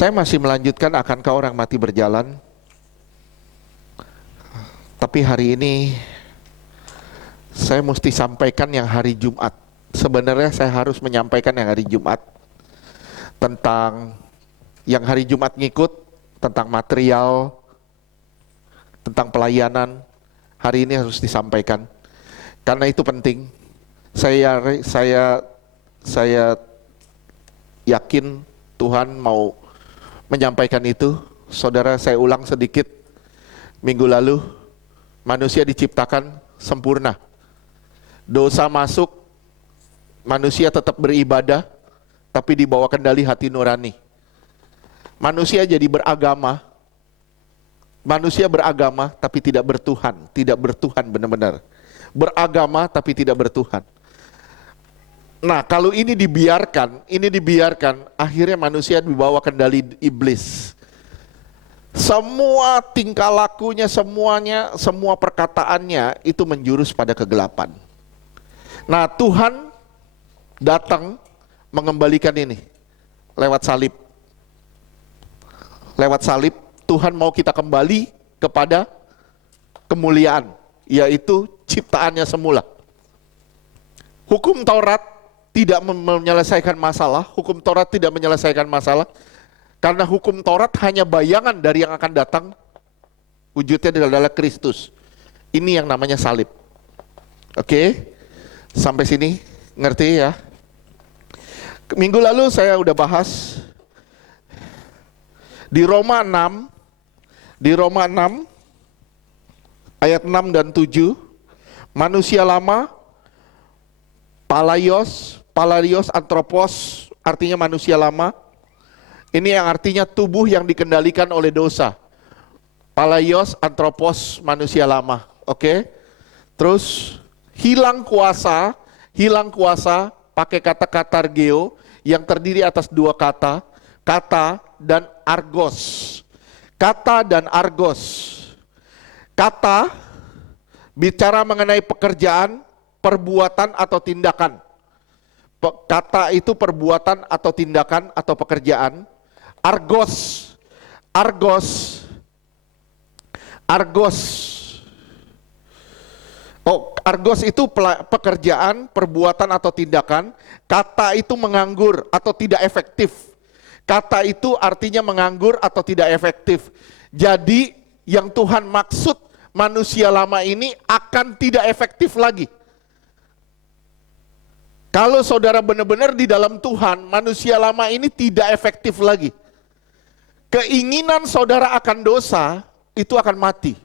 Saya masih melanjutkan akankah orang mati berjalan. Tapi hari ini saya mesti sampaikan yang hari Jumat. Sebenarnya saya harus menyampaikan yang hari Jumat tentang yang hari Jumat ngikut, tentang material, tentang pelayanan. Hari ini harus disampaikan karena itu penting. Saya yakin Tuhan mau menyampaikan itu. Saudara, saya ulang sedikit. Minggu lalu manusia diciptakan sempurna. Dosa masuk, manusia tetap beribadah, tapi di bawah kendali hati nurani. Manusia jadi beragama. Manusia beragama tapi tidak bertuhan. Tidak bertuhan benar-benar. Beragama tapi tidak bertuhan. Nah, kalau ini dibiarkan, akhirnya manusia dibawa kendali iblis. Semua tingkah lakunya, semua perkataannya itu menjurus pada kegelapan. Nah, Tuhan datang mengembalikan ini lewat salib. Lewat salib, Tuhan mau kita kembali kepada kemuliaan, yaitu ciptaannya semula. Hukum Taurat tidak menyelesaikan masalah, karena hukum Taurat hanya bayangan dari yang akan datang, wujudnya adalah Kristus. Ini yang namanya salib. Oke, sampai sini ngerti ya? Minggu lalu saya udah bahas di Roma 6 ayat 6 dan 7, manusia lama, palaios, antropos, artinya manusia lama. Ini yang artinya tubuh yang dikendalikan oleh dosa. Palaios, antropos, manusia lama. Oke? Terus hilang kuasa pakai kata katargeo yang terdiri atas dua kata, kata dan argos. Kata dan argos. Kata bicara mengenai pekerjaan, perbuatan atau tindakan. Kata itu perbuatan atau tindakan atau pekerjaan. Argos. Argos itu pekerjaan, perbuatan atau tindakan. Kata itu menganggur atau tidak efektif. Kata itu artinya menganggur atau tidak efektif. Jadi yang Tuhan maksud, manusia lama ini akan tidak efektif lagi. Kalau saudara benar-benar di dalam Tuhan, manusia lama ini tidak efektif lagi. Keinginan saudara akan dosa, itu akan mati.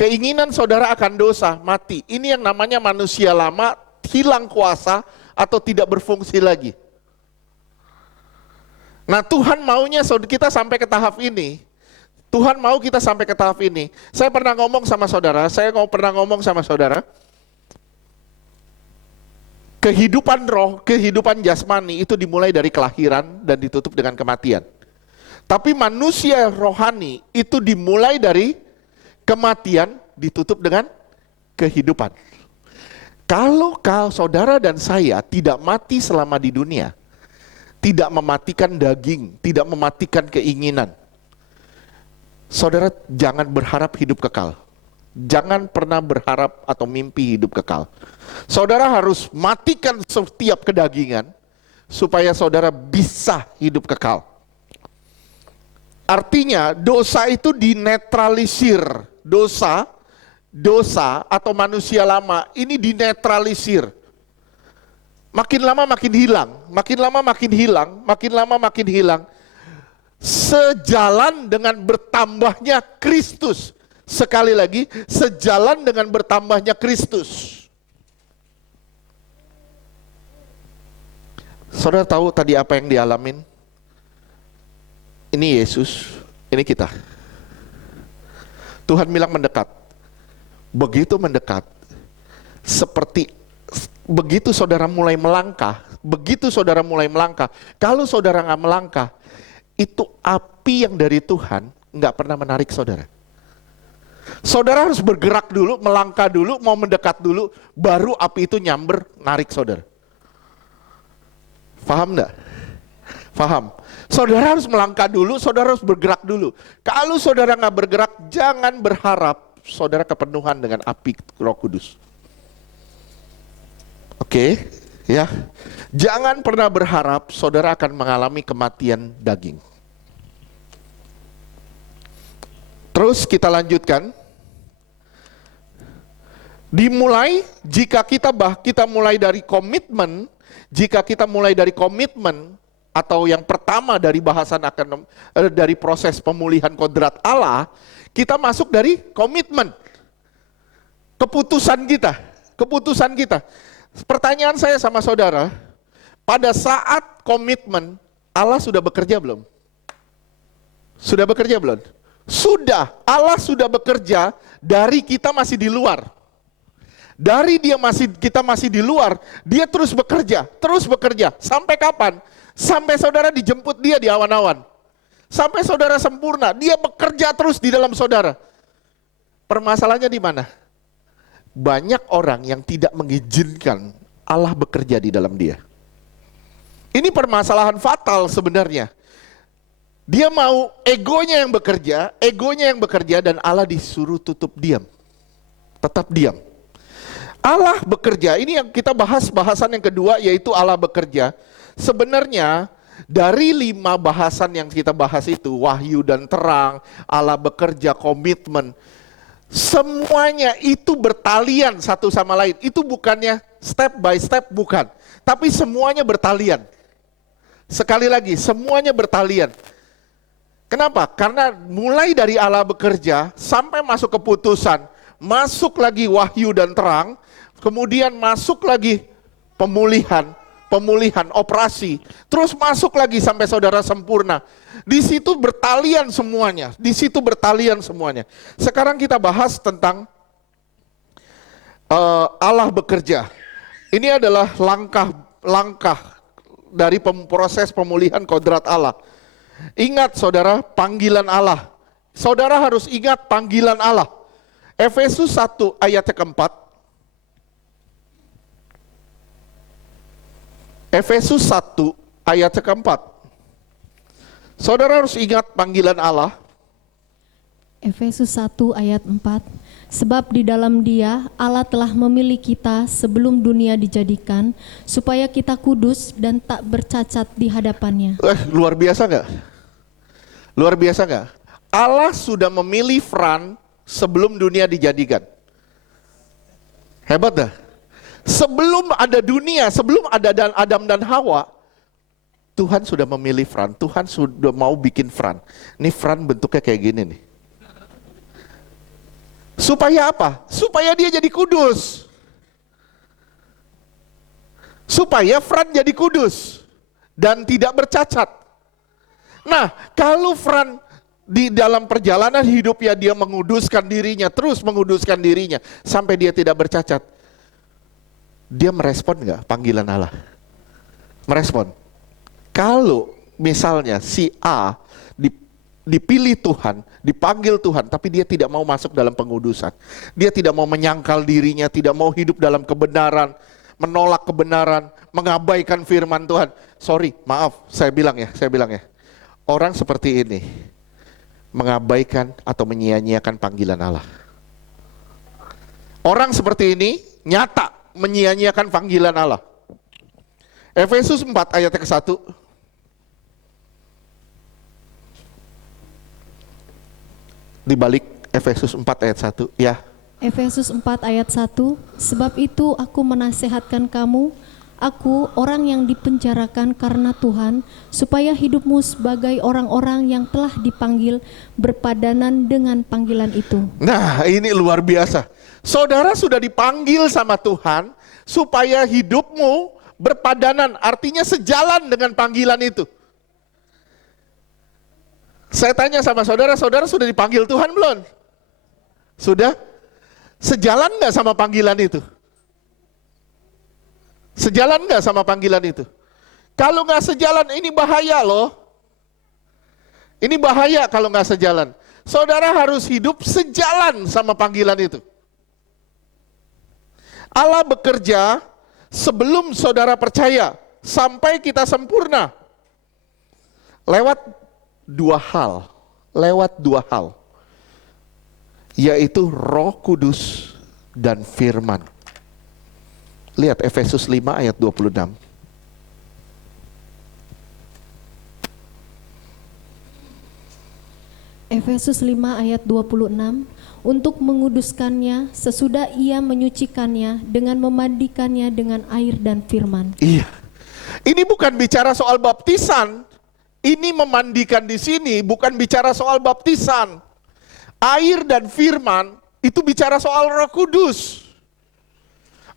Keinginan saudara akan dosa, mati. Ini yang namanya manusia lama, hilang kuasa atau tidak berfungsi lagi. Nah, Tuhan maunya kita sampai ke tahap ini. Tuhan mau kita sampai ke tahap ini. Saya pernah ngomong sama saudara, kehidupan roh, kehidupan jasmani itu dimulai dari kelahiran dan ditutup dengan kematian. Tapi manusia rohani itu dimulai dari kematian, ditutup dengan kehidupan. Kalau saudara dan saya tidak mati selama di dunia, tidak mematikan daging, tidak mematikan keinginan, saudara jangan berharap hidup kekal. Jangan pernah berharap atau mimpi hidup kekal. Saudara harus matikan setiap kedagingan supaya saudara bisa hidup kekal. Artinya dosa itu dinetralisir. Dosa atau manusia lama ini dinetralisir. Makin lama makin hilang. Sejalan dengan bertambahnya Kristus. Sekali lagi, sejalan dengan bertambahnya Kristus. Saudara tahu tadi apa yang dialamin? Ini Yesus, ini kita. Tuhan bilang mendekat. Begitu mendekat, seperti begitu saudara mulai melangkah, kalau saudara nggak melangkah, itu api yang dari Tuhan nggak pernah menarik saudara. Saudara harus bergerak dulu, melangkah dulu, mau mendekat dulu, baru api itu nyamber, narik saudara. Paham enggak? Paham? Saudara harus melangkah dulu, saudara harus bergerak dulu. Kalau saudara nggak bergerak, jangan berharap saudara kepenuhan dengan api Roh Kudus. Oke, ya. Jangan pernah berharap saudara akan mengalami kematian daging. Terus kita lanjutkan. Dimulai jika kita mulai dari komitmen, atau yang pertama dari bahasan dari proses pemulihan kodrat Allah, kita masuk dari komitmen. Keputusan kita. Pertanyaan saya sama saudara, pada saat komitmen, Allah sudah bekerja belum? Sudah bekerja belum? Sudah, Allah sudah bekerja dari kita masih di luar. Dari kita masih di luar, dia terus bekerja. Sampai kapan? Sampai saudara dijemput dia di awan-awan. Sampai saudara sempurna, dia bekerja terus di dalam saudara. Permasalahannya di mana? Banyak orang yang tidak mengizinkan Allah bekerja di dalam dia. Ini permasalahan fatal sebenarnya. Dia mau egonya yang bekerja dan Allah disuruh tutup diam. Tetap diam. Allah bekerja, ini yang kita bahas bahasan yang kedua yaitu Allah bekerja. Sebenarnya dari 5 bahasan yang kita bahas itu, wahyu dan terang, Allah bekerja, komitmen, semuanya itu bertalian satu sama lain. Itu bukannya step by step, bukan. Tapi semuanya bertalian. Sekali lagi, semuanya bertalian. Kenapa? Karena mulai dari Allah bekerja, sampai masuk keputusan, masuk lagi wahyu dan terang, kemudian masuk lagi pemulihan, operasi, terus masuk lagi sampai saudara sempurna. Di situ bertalian semuanya. Sekarang kita bahas tentang Allah bekerja. Ini adalah langkah dari proses pemulihan kodrat Allah. Ingat saudara, panggilan Allah. Saudara harus ingat panggilan Allah. Efesus 1 ayat keempat. Efesus 1 ayat keempat. Saudara harus ingat panggilan Allah. Efesus 1 ayat 4. Sebab di dalam Dia Allah telah memilih kita sebelum dunia dijadikan, supaya kita kudus dan tak bercacat di hadapannya. Luar biasa nggak? Luar biasa nggak? Allah sudah memilih Fran sebelum dunia dijadikan. Hebat dah. Sebelum ada dunia, sebelum ada Adam dan Hawa, Tuhan sudah memilih Fran. Tuhan sudah mau bikin Fran. Ini Fran bentuknya kayak gini nih. Supaya apa? Supaya dia jadi kudus. Supaya Fran jadi kudus dan tidak bercacat. Nah, kalau Fran di dalam perjalanan hidupnya dia menguduskan dirinya, terus menguduskan dirinya sampai dia tidak bercacat, dia merespon nggak panggilan Allah? Merespon. Kalau misalnya si A dipilih Tuhan, dipanggil Tuhan, tapi dia tidak mau masuk dalam pengudusan, dia tidak mau menyangkal dirinya, tidak mau hidup dalam kebenaran, menolak kebenaran, mengabaikan firman Tuhan. Sorry, maaf, saya bilang ya, orang seperti ini mengabaikan atau menyia-nyiakan panggilan Allah. Orang seperti ini nyata menyia-nyiakan panggilan Allah. Efesus 4 ayat ke-1. Dibalik Efesus 4 ayat 1, ya. Efesus 4 ayat 1. Sebab itu aku menasehatkan kamu, aku orang yang dipenjarakan karena Tuhan, supaya hidupmu sebagai orang-orang yang telah dipanggil berpadanan dengan panggilan itu. Nah, ini luar biasa. Saudara sudah dipanggil sama Tuhan supaya hidupmu berpadanan, artinya sejalan dengan panggilan itu. Saya tanya sama saudara, saudara sudah dipanggil Tuhan belum? Sudah? Sejalan nggak sama panggilan itu? Sejalan nggak sama panggilan itu? Kalau nggak sejalan, ini bahaya loh. Ini bahaya kalau nggak sejalan. Saudara harus hidup sejalan sama panggilan itu. Allah bekerja sebelum saudara percaya, sampai kita sempurna. lewat dua hal, yaitu Roh Kudus dan firman. Lihat Efesus 5 ayat 26. Efesus 5 ayat 26, untuk menguduskannya sesudah ia menyucikannya dengan memandikannya dengan air dan firman. Iya. Ini bukan bicara soal baptisan. Ini memandikan di sini bukan bicara soal baptisan. Air dan firman itu bicara soal Roh Kudus.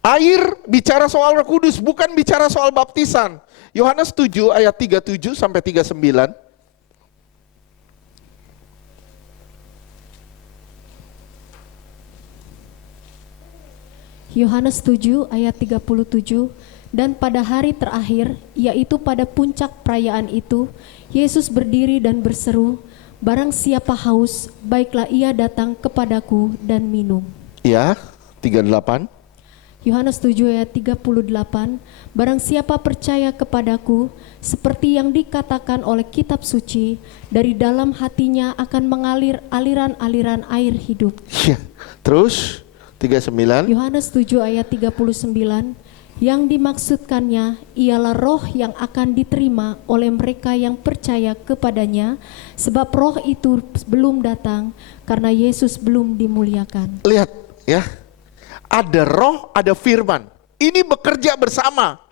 Air bicara soal Roh Kudus, bukan bicara soal baptisan. Yohanes 7 ayat 37 sampai 39. Yohanes 7 ayat 37, dan pada hari terakhir, yaitu pada puncak perayaan itu, Yesus berdiri dan berseru, barang siapa haus, baiklah ia datang kepadaku dan minum. Ya, 38. Yohanes 7 ayat 38, barang siapa percaya kepadaku, seperti yang dikatakan oleh kitab suci, dari dalam hatinya akan mengalir aliran-aliran air hidup. Ya. Terus 39. Yohanes 7 ayat 39, yang dimaksudkannya ialah roh yang akan diterima oleh mereka yang percaya kepadanya, sebab roh itu belum datang karena Yesus belum dimuliakan. Lihat ya, ada roh, ada firman. Ini bekerja bersama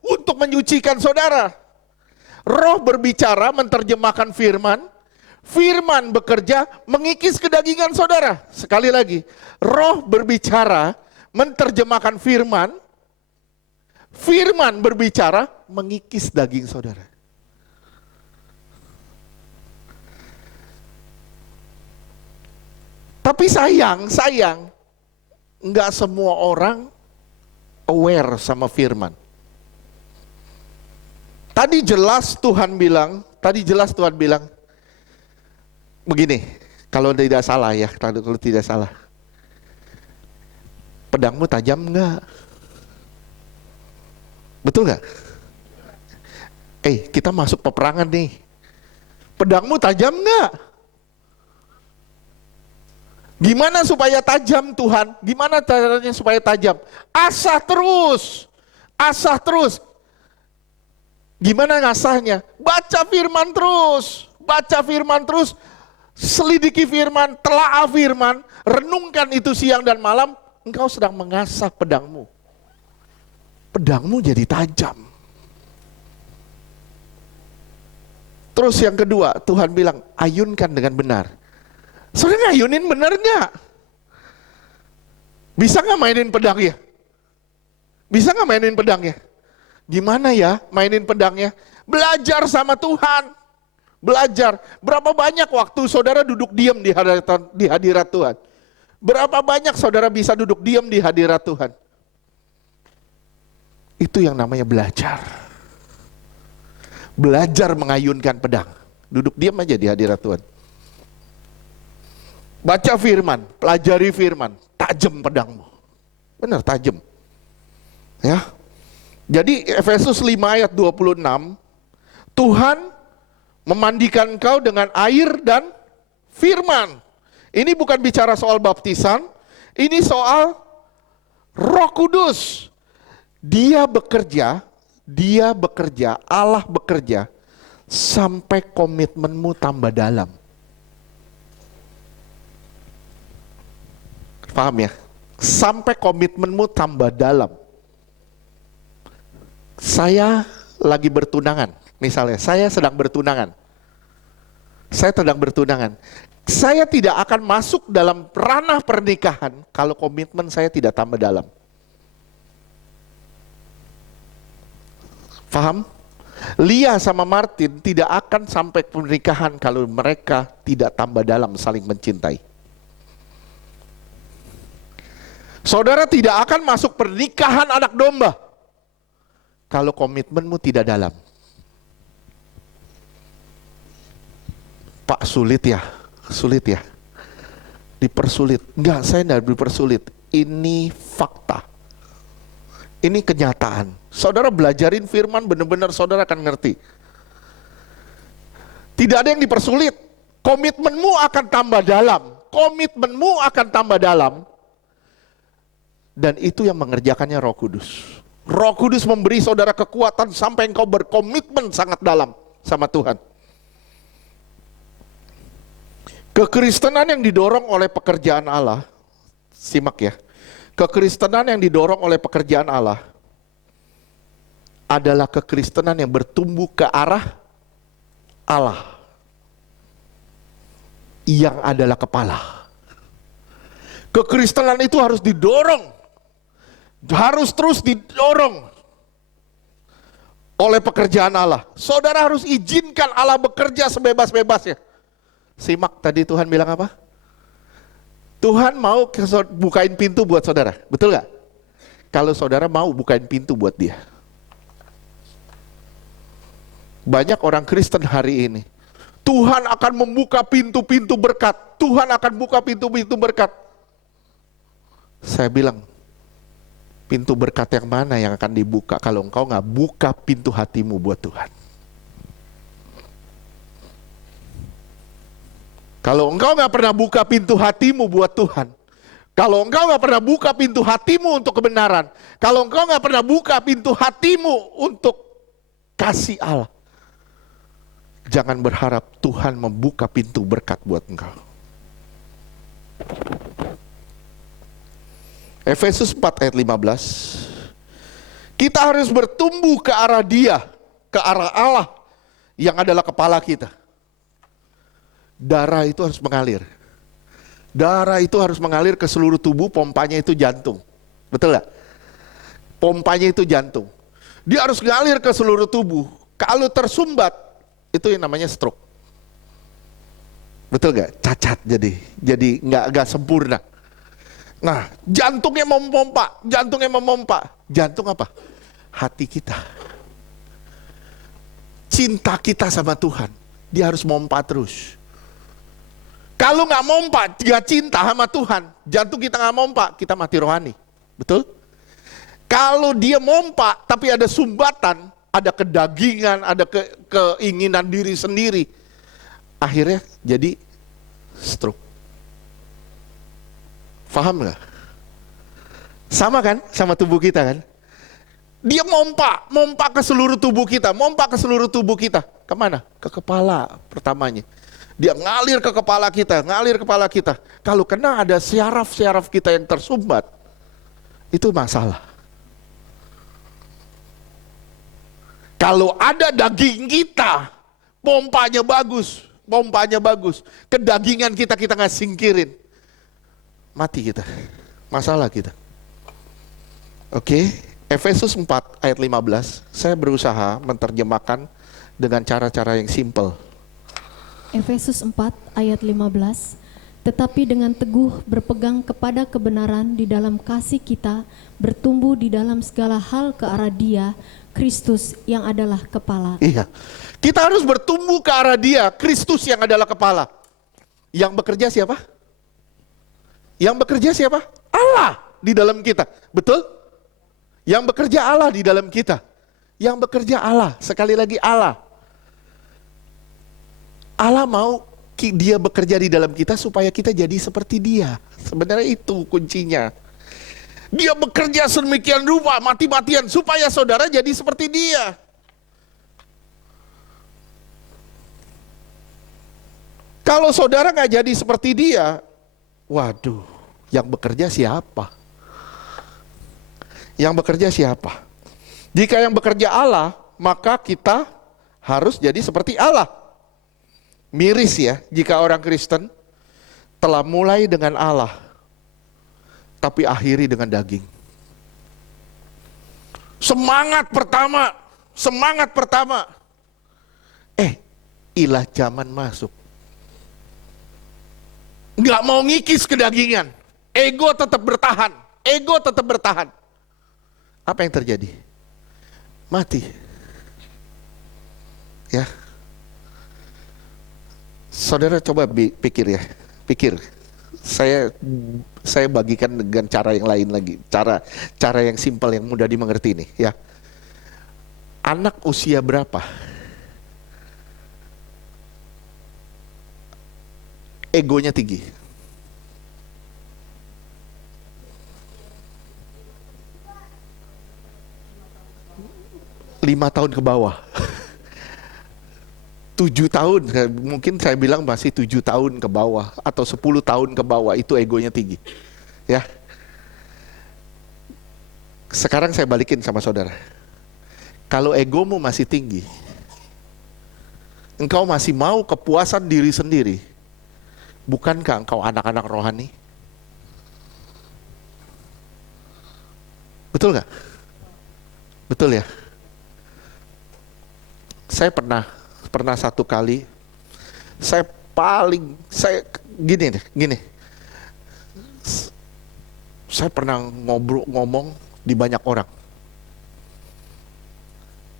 untuk menyucikan saudara. Roh berbicara menerjemahkan firman, firman bekerja mengikis kedagingan saudara. Sekali lagi, roh berbicara menerjemahkan firman, firman berbicara mengikis daging saudara. Tapi sayang, enggak semua orang aware sama firman. Tadi jelas Tuhan bilang begini, kalau tidak salah ya, kalau tidak salah. Pedangmu tajam enggak? Betul enggak? Kita masuk peperangan nih. Pedangmu tajam enggak? Gimana supaya tajam Tuhan? Gimana caranya supaya tajam? Asah terus. Gimana ngasahnya? Baca firman terus. Selidiki firman, telaah firman, renungkan itu siang dan malam. Engkau sedang mengasah pedangmu. Pedangmu jadi tajam. Terus yang kedua, Tuhan bilang, ayunkan dengan benar. Saudara ngayunin benar nggak? Bisa nggak mainin pedangnya? Gimana ya mainin pedangnya? Belajar sama Tuhan. Belajar. Berapa banyak waktu saudara duduk diam di hadirat Tuhan? Berapa banyak saudara bisa duduk diam di hadirat Tuhan? Itu yang namanya belajar. Belajar mengayunkan pedang. Duduk diam aja di hadirat Tuhan. Baca firman, pelajari firman, tajam pedangmu. Benar, tajam. Ya. Jadi Efesus 5 ayat 26, Tuhan memandikan kau dengan air dan firman. Ini bukan bicara soal baptisan, ini soal Roh Kudus. Dia bekerja, Allah bekerja sampai komitmenmu tambah dalam. Paham ya? Sampai komitmenmu tambah dalam. Saya lagi bertunangan, misalnya saya sedang bertunangan. Saya tidak akan masuk dalam ranah pernikahan kalau komitmen saya tidak tambah dalam. Paham? Lia sama Martin tidak akan sampai pernikahan kalau mereka tidak tambah dalam saling mencintai. Saudara tidak akan masuk pernikahan anak domba kalau komitmenmu tidak dalam. Pak, sulit ya. Dipersulit. Enggak, saya tidak dipersulit. Ini fakta. Ini kenyataan. Saudara belajarin firman, benar-benar saudara akan ngerti. Tidak ada yang dipersulit. Komitmenmu akan tambah dalam. Komitmenmu akan tambah dalam. Dan itu yang mengerjakannya Roh Kudus. Roh Kudus memberi saudara kekuatan sampai engkau berkomitmen sangat dalam sama Tuhan. Kekristenan yang didorong oleh pekerjaan Allah, simak ya. Kekristenan yang didorong oleh pekerjaan Allah adalah kekristenan yang bertumbuh ke arah Allah yang adalah kepala. Kekristenan itu harus didorong, harus terus didorong oleh pekerjaan Allah. Saudara harus izinkan Allah bekerja sebebas-bebasnya. Simak tadi Tuhan bilang apa? Tuhan mau bukain pintu buat saudara, betul gak? Kalau saudara mau bukain pintu buat dia. Banyak orang Kristen hari ini, Tuhan akan membuka pintu-pintu berkat. Tuhan akan buka pintu-pintu berkat. Saya bilang, pintu berkat yang mana yang akan dibuka kalau engkau gak buka pintu hatimu buat Tuhan? Kalau engkau gak pernah buka pintu hatimu buat Tuhan, kalau engkau gak pernah buka pintu hatimu untuk kebenaran, kalau engkau gak pernah buka pintu hatimu untuk kasih Allah, jangan berharap Tuhan membuka pintu berkat buat engkau. Efesus 4 ayat 15. Kita harus bertumbuh ke arah Dia, ke arah Allah yang adalah kepala kita. Darah itu harus mengalir. Darah itu harus mengalir ke seluruh tubuh, pompanya itu jantung. Betul gak? Pompanya itu jantung. Dia harus mengalir ke seluruh tubuh. Kalau tersumbat, itu yang namanya stroke. Betul gak? Cacat jadi nggak sempurna. Nah, jantungnya memompa. Jantung apa? Hati kita. Cinta kita sama Tuhan, dia harus mompa terus. Kalau nggak mompa, nggak cinta sama Tuhan, jantung kita nggak mompa, kita mati rohani. Betul? Kalau dia mompa, tapi ada sumbatan, ada kedagingan, ada keinginan diri sendiri, akhirnya jadi stroke. Paham nggak? Sama kan, sama tubuh kita kan? Dia mompa ke seluruh tubuh kita, Kemana? Ke kepala pertamanya. Dia ngalir ke kepala kita, Kalau kena ada syaraf-syaraf kita yang tersumbat, itu masalah. Kalau ada daging kita, pompanya bagus, kedagingan kita nggak singkirin, mati kita, masalah kita. Oke, Efesus 4 ayat 15, saya berusaha menerjemahkan dengan cara-cara yang simple. Efesus 4 ayat 15. Tetapi dengan teguh berpegang kepada kebenaran di dalam kasih kita, bertumbuh di dalam segala hal ke arah Dia, Kristus yang adalah kepala. Iya, kita harus bertumbuh ke arah Dia, Kristus yang adalah kepala. Yang bekerja siapa? Allah di dalam kita, betul? Yang bekerja Allah di dalam kita. Sekali lagi Allah. Allah mau Dia bekerja di dalam kita supaya kita jadi seperti Dia. Sebenarnya itu kuncinya. Dia bekerja sedemikian rupa, mati-matian supaya saudara jadi seperti Dia. Kalau saudara gak jadi seperti Dia, waduh, yang bekerja siapa? Jika yang bekerja Allah, maka kita harus jadi seperti Allah. Miris ya, jika orang Kristen telah mulai dengan Allah, tapi akhiri dengan daging. Semangat pertama. Ilah zaman masuk. Nggak mau ngikis kedagingan. Ego tetap bertahan. Apa yang terjadi? Mati. Ya. Saudara coba pikir. Saya bagikan dengan cara yang lain lagi, cara yang simpel yang mudah dimengerti ini ya. Anak usia berapa egonya tinggi. Lima tahun ke bawah. 7 tahun, mungkin saya bilang masih 7 tahun ke bawah, atau 10 tahun ke bawah, itu egonya tinggi. Ya. Sekarang saya balikin sama saudara. Kalau egomu masih tinggi, engkau masih mau kepuasan diri sendiri, bukankah engkau anak-anak rohani? Betul nggak? Betul ya? Saya pernah satu kali, saya gini, saya pernah ngomong di banyak orang.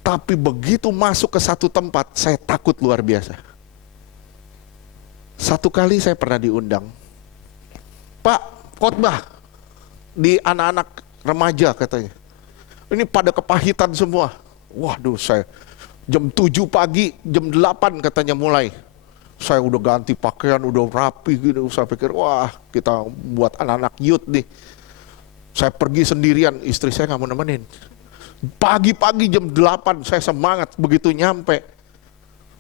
Tapi begitu masuk ke satu tempat, saya takut luar biasa. Satu kali saya pernah diundang, Pak, khotbah di anak-anak remaja katanya. Ini pada kepahitan semua. Waduh, saya jam 7 pagi, jam 8 katanya mulai. Saya udah ganti pakaian, udah rapi gitu. Saya pikir, wah, kita buat anak-anak youth nih. Saya pergi sendirian, istri saya nggak mau nemenin. Pagi-pagi jam 8 saya semangat, begitu nyampe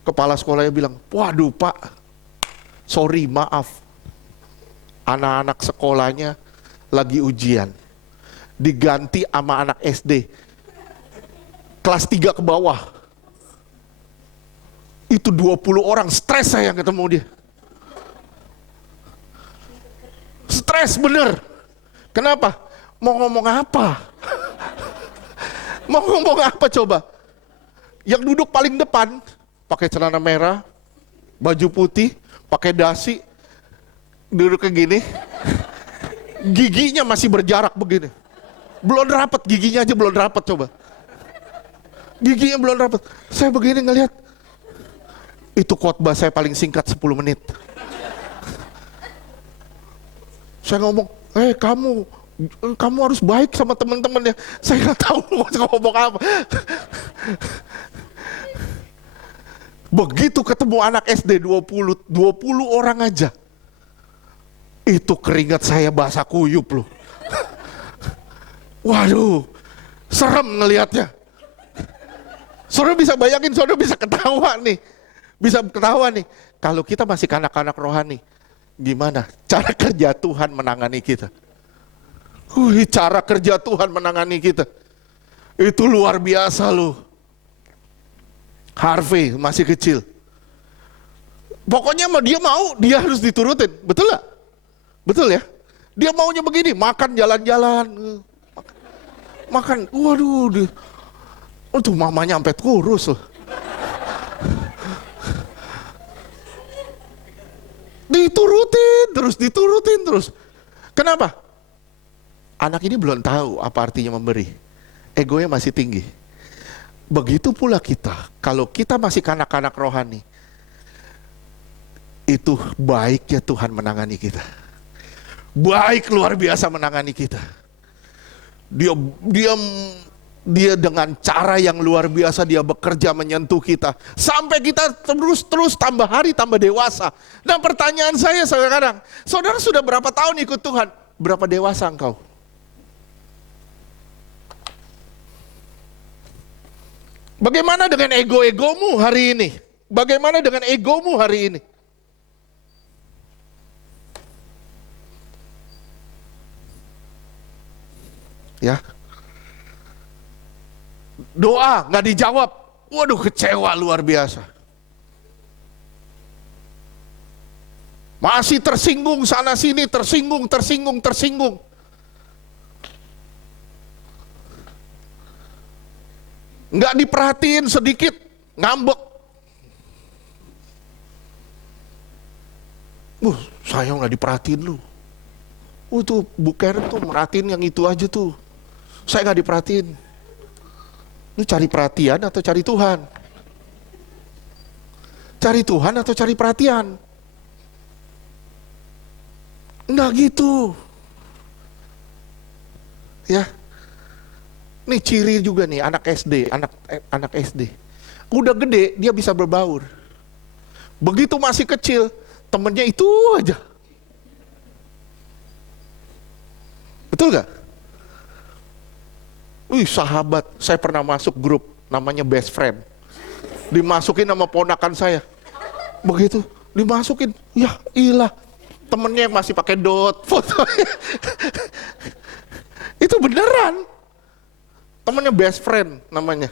kepala sekolahnya bilang, waduh Pak, sorry maaf, anak-anak sekolahnya lagi ujian, diganti sama anak SD kelas 3 ke bawah. Itu 20 orang, stres saya ketemu dia. Stres bener. Kenapa? Mau ngomong apa? Mau ngomong apa coba? Yang duduk paling depan, pakai celana merah, baju putih, pakai dasi, duduk kayak gini, giginya masih berjarak begini. Belum rapat, giginya aja belum rapat coba. Giginya belum rapat. Saya begini ngelihat, itu khotbah saya paling singkat 10 menit. Saya ngomong, kamu harus baik sama teman-teman ya. Saya nggak tahu mau ngomong apa. Begitu ketemu anak SD 20 orang aja, itu keringat saya basah kuyup loh. Waduh, serem ngelihatnya. Saudara bisa bayangin, saudara bisa ketawa nih. Bisa ketawa nih, kalau kita masih kanak-kanak rohani, gimana cara kerja Tuhan menangani kita? Cara kerja Tuhan menangani kita, itu luar biasa loh. Harvey masih kecil, pokoknya dia mau, dia harus diturutin, betul gak? Betul ya? Dia maunya begini, makan jalan-jalan, makan, waduh, tuh mamanya sampai kurus loh. Diturutin terus. Kenapa? Anak ini belum tahu apa artinya memberi. Egonya masih tinggi. Begitu pula kita, kalau kita masih kanak-kanak rohani, itu baiknya Tuhan menangani kita. Baik luar biasa menangani kita. Dia dengan cara yang luar biasa dia bekerja menyentuh kita sampai kita terus tambah hari tambah dewasa. Nah pertanyaan saya sekarang, saudara sudah berapa tahun ikut Tuhan? Berapa dewasa engkau? Bagaimana dengan ego-egomu hari ini? Bagaimana dengan egomu hari ini? Ya. Doa nggak dijawab, waduh kecewa luar biasa. Masih tersinggung sana sini, tersinggung. Nggak diperhatiin sedikit, ngambek. Saya nggak diperhatiin lu. Tuh Bu Karen tuh merhatiin yang itu aja tuh. Saya nggak diperhatiin. Lu cari perhatian atau cari Tuhan? Cari Tuhan atau cari perhatian? Enggak gitu. Ya. Nih ciri juga nih anak SD, anak SD. Udah gede dia bisa berbaur. Begitu masih kecil, temennya itu aja. Betul gak? Wih, sahabat, saya pernah masuk grup namanya best friend. Dimasukin sama ponakan saya. Begitu, dimasukin, ya ilah. Temennya yang masih pakai dot foto. Itu beneran. Temennya best friend namanya.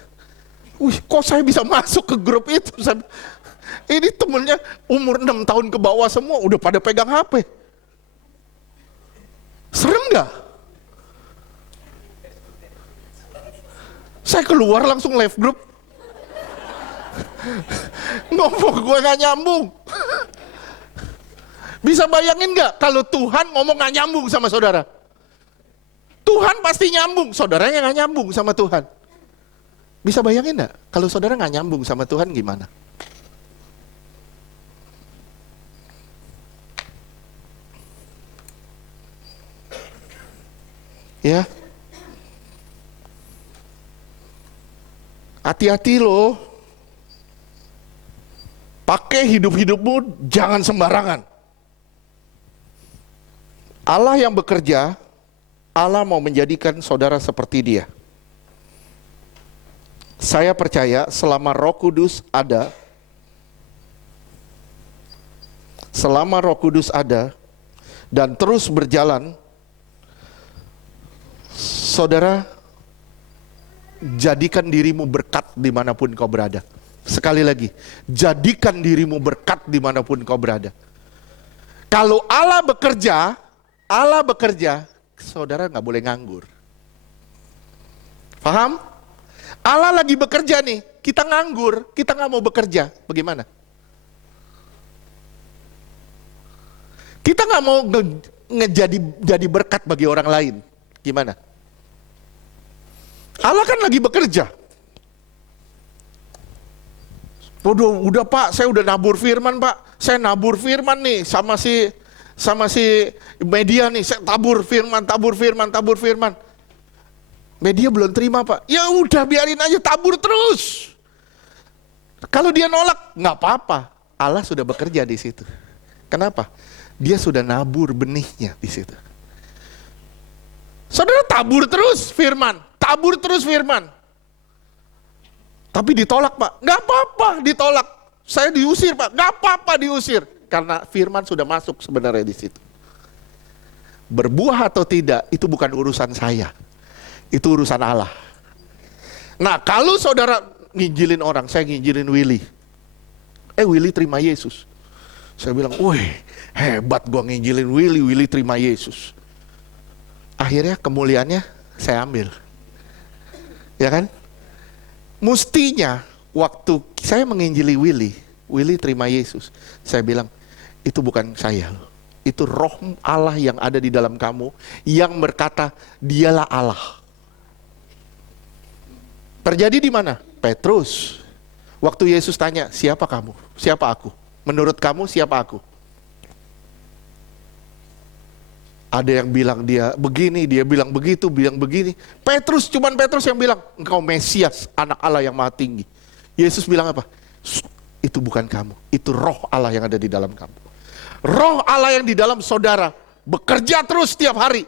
Wih, kok saya bisa masuk ke grup itu? Ini temennya umur 6 tahun ke bawah semua, udah pada pegang HP. Serem gak? Saya keluar langsung live group. Ngomong gue gak nyambung. Bisa bayangin gak kalau Tuhan ngomong gak nyambung sama saudara? Tuhan pasti nyambung, saudaranya gak nyambung sama Tuhan. Bisa bayangin gak kalau saudara gak nyambung sama Tuhan gimana? Ya, hati-hati loh. Pakai hidup-hidupmu jangan sembarangan. Allah yang bekerja, Allah mau menjadikan saudara seperti Dia. Saya percaya selama Roh Kudus ada, dan terus berjalan, saudara, jadikan dirimu berkat dimanapun kau berada. Sekali lagi, jadikan dirimu berkat dimanapun kau berada. Kalau Allah bekerja, saudara nggak boleh nganggur. Paham? Allah lagi bekerja nih, kita nganggur, kita nggak mau bekerja, bagaimana? Kita nggak mau jadi berkat bagi orang lain, gimana? Allah kan lagi bekerja. Udah Pak, saya udah nabur firman Pak. Saya nabur firman nih sama si media nih. Saya tabur firman. Media belum terima Pak. Ya udah biarin aja, tabur terus. Kalau dia nolak, nggak apa-apa. Allah sudah bekerja di situ. Kenapa? Dia sudah nabur benihnya di situ. Saudara tabur terus firman. Tapi ditolak Pak, nggak apa-apa ditolak. Saya diusir Pak, nggak apa-apa diusir. Karena firman sudah masuk sebenarnya di situ. Berbuah atau tidak, itu bukan urusan saya. Itu urusan Allah. Nah kalau saudara nginjilin orang, saya nginjilin Willy. Willy terima Yesus. Saya bilang, wih hebat gua nginjilin Willy terima Yesus. Akhirnya kemuliaannya saya ambil. Ya kan? Mestinya waktu saya menginjili Willy terima Yesus. Saya bilang, itu bukan saya. Itu roh Allah yang ada di dalam kamu yang berkata, dialah Allah. Terjadi di mana? Petrus. Waktu Yesus tanya, siapa kamu? Siapa aku? Menurut kamu siapa aku? Ada yang bilang dia begini, dia bilang begitu, bilang begini. Cuman Petrus yang bilang, engkau Mesias, anak Allah yang maha tinggi. Yesus bilang apa? Itu bukan kamu, itu roh Allah yang ada di dalam kamu. Roh Allah yang di dalam saudara bekerja terus setiap hari.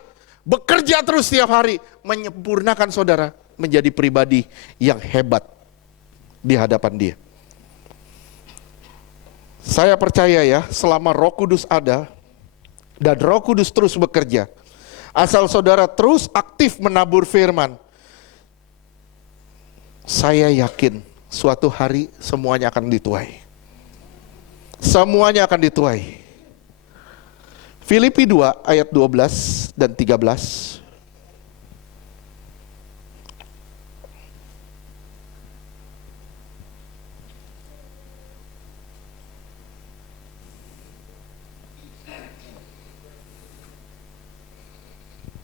Menyempurnakan saudara menjadi pribadi yang hebat di hadapan Dia. Saya percaya ya, selama Roh Kudus ada, dan Roh Kudus terus bekerja, asal saudara terus aktif menabur firman, saya yakin suatu hari semuanya akan dituai. Semuanya akan dituai. Filipi 2 ayat 12 dan 13.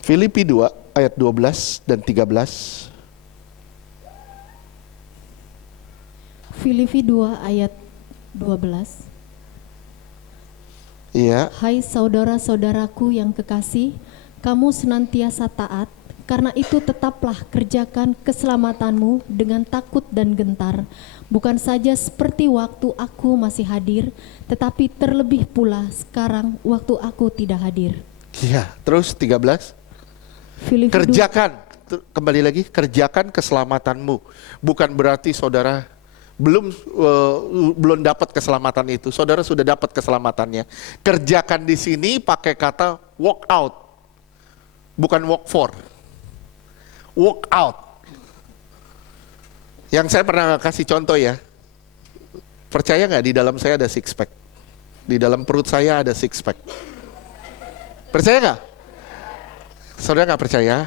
Filipi 2 ayat 12 dan 13. Filipi 2 ayat 12. Iya. Hai saudara-saudaraku yang kekasih, kamu senantiasa taat, Karena itu tetaplah kerjakan keselamatanmu dengan takut dan gentar, bukan saja seperti waktu aku masih hadir, tetapi terlebih pula sekarang waktu aku tidak hadir. Iya, terus 13. Filipi 2 Kerjakan, kembali lagi, kerjakan keselamatanmu. Bukan berarti saudara belum dapat keselamatan itu. Saudara sudah dapat keselamatannya. Kerjakan di sini pakai kata walk out, bukan walk for. Walk out. Yang saya pernah kasih contoh ya. Percaya nggak di dalam saya ada six pack? Di dalam perut saya ada six pack. Percaya nggak? Saudara nggak percaya?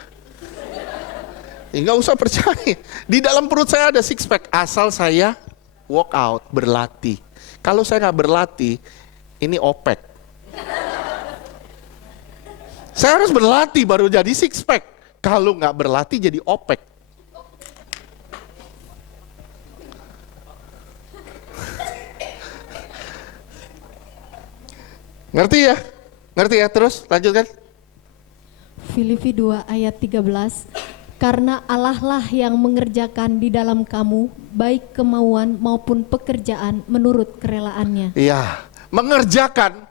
Nggak usah percaya. Di dalam perut saya ada six pack. Asal saya walk out, berlatih. Kalau saya nggak berlatih, ini opek. Saya harus berlatih baru jadi six pack. Kalau nggak berlatih jadi opek. Ngerti ya? Ngerti ya? Terus lanjutkan. Filipi 2 ayat 13, karena Allah lah yang mengerjakan di dalam kamu baik kemauan maupun pekerjaan menurut kerelaannya. Iya, mengerjakan.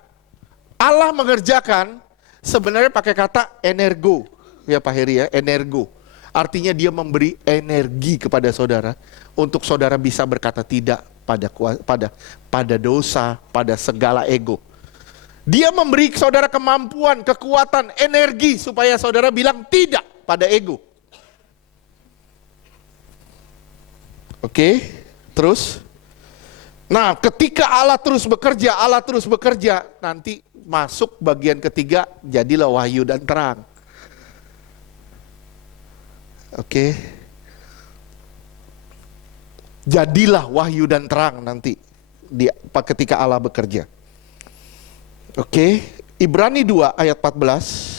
Allah mengerjakan sebenarnya pakai kata energo. Ya Pak Heri ya, energo. Artinya dia memberi energi kepada saudara untuk saudara bisa berkata tidak pada dosa, pada segala ego. Dia memberi saudara kemampuan, kekuatan, energi supaya saudara bilang tidak pada ego. Oke, terus. Nah, ketika Allah terus bekerja, nanti masuk bagian ketiga, jadilah wahyu dan terang. Oke. Jadilah wahyu dan terang nanti ketika Allah bekerja. Oke, Ibrani 2 ayat 14.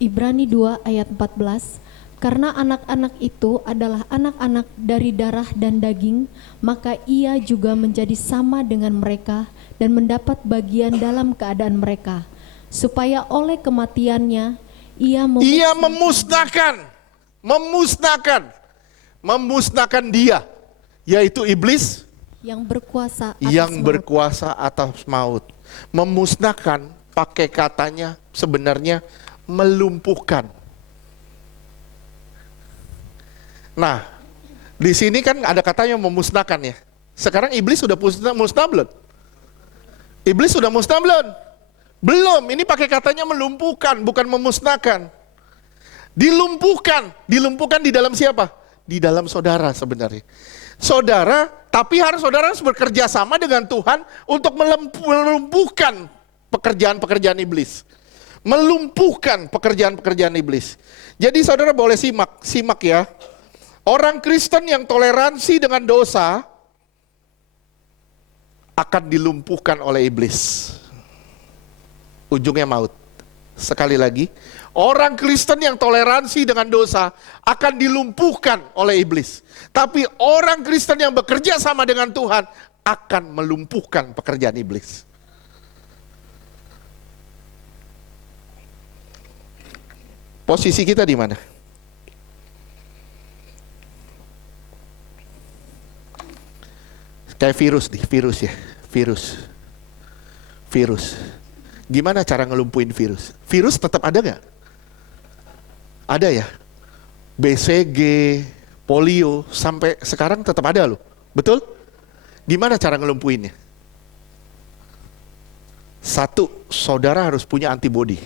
Ibrani 2 ayat 14, karena anak-anak itu adalah anak-anak dari darah dan daging, maka ia juga menjadi sama dengan mereka dan mendapat bagian dalam keadaan mereka, supaya oleh kematiannya ia memusnahkan dia, yaitu iblis yang berkuasa atas maut. Memusnahkan pakai katanya sebenarnya melumpuhkan. Nah, di sini kan ada katanya memusnahkan ya. Sekarang iblis sudah musnah belum? Iblis sudah musnah belum? Belum, ini pakai katanya melumpuhkan, bukan memusnahkan. Dilumpuhkan di dalam siapa? Di dalam saudara sebenarnya. Saudara, tapi saudara harus bekerja sama dengan Tuhan untuk melumpuhkan pekerjaan-pekerjaan iblis. Melumpuhkan pekerjaan-pekerjaan iblis. Jadi saudara boleh simak ya. Orang Kristen yang toleransi dengan dosa akan dilumpuhkan oleh iblis. Ujungnya maut. Sekali lagi, orang Kristen yang toleransi dengan dosa akan dilumpuhkan oleh iblis. Tapi orang Kristen yang bekerja sama dengan Tuhan akan melumpuhkan pekerjaan iblis. Posisi kita di mana? Kayak virus. Gimana cara ngelumpuin virus? Virus tetap ada nggak? Ada ya. BCG, polio, sampai sekarang tetap ada loh. Betul? Gimana cara ngelumpuinnya? Satu, saudara harus punya antibodi.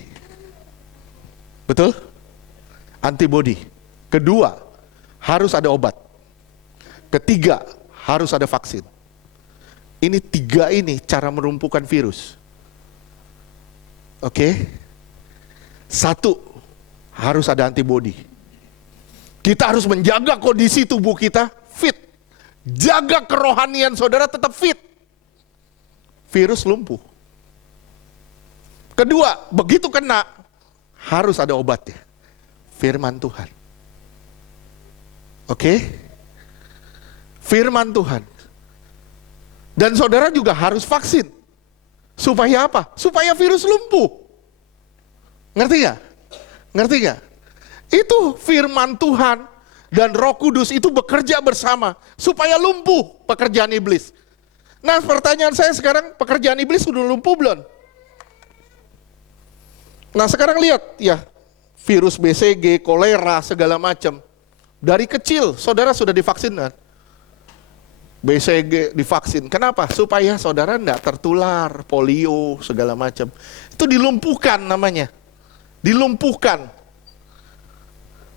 Betul? Antibodi. Kedua, harus ada obat. Ketiga, harus ada vaksin. Ini tiga ini cara melumpuhkan virus. Oke? Satu, harus ada antibodi. Kita harus menjaga kondisi tubuh kita fit. Jaga kerohanian saudara tetap fit. Virus lumpuh. Kedua, begitu kena, harus ada obatnya. Firman Tuhan. Oke? Firman Tuhan. Dan saudara juga harus vaksin. Supaya apa? Supaya virus lumpuh. Ngerti gak? Ngerti gak? Itu firman Tuhan dan Roh Kudus itu bekerja bersama supaya lumpuh pekerjaan iblis. Nah, pertanyaan saya sekarang, pekerjaan iblis sudah lumpuh belum? Nah, sekarang lihat ya, virus BCG, kolera, segala macam. Dari kecil saudara sudah divaksin kan? BCG divaksin. Kenapa? Supaya saudara tidak tertular polio segala macam. Itu dilumpuhkan namanya. Dilumpuhkan.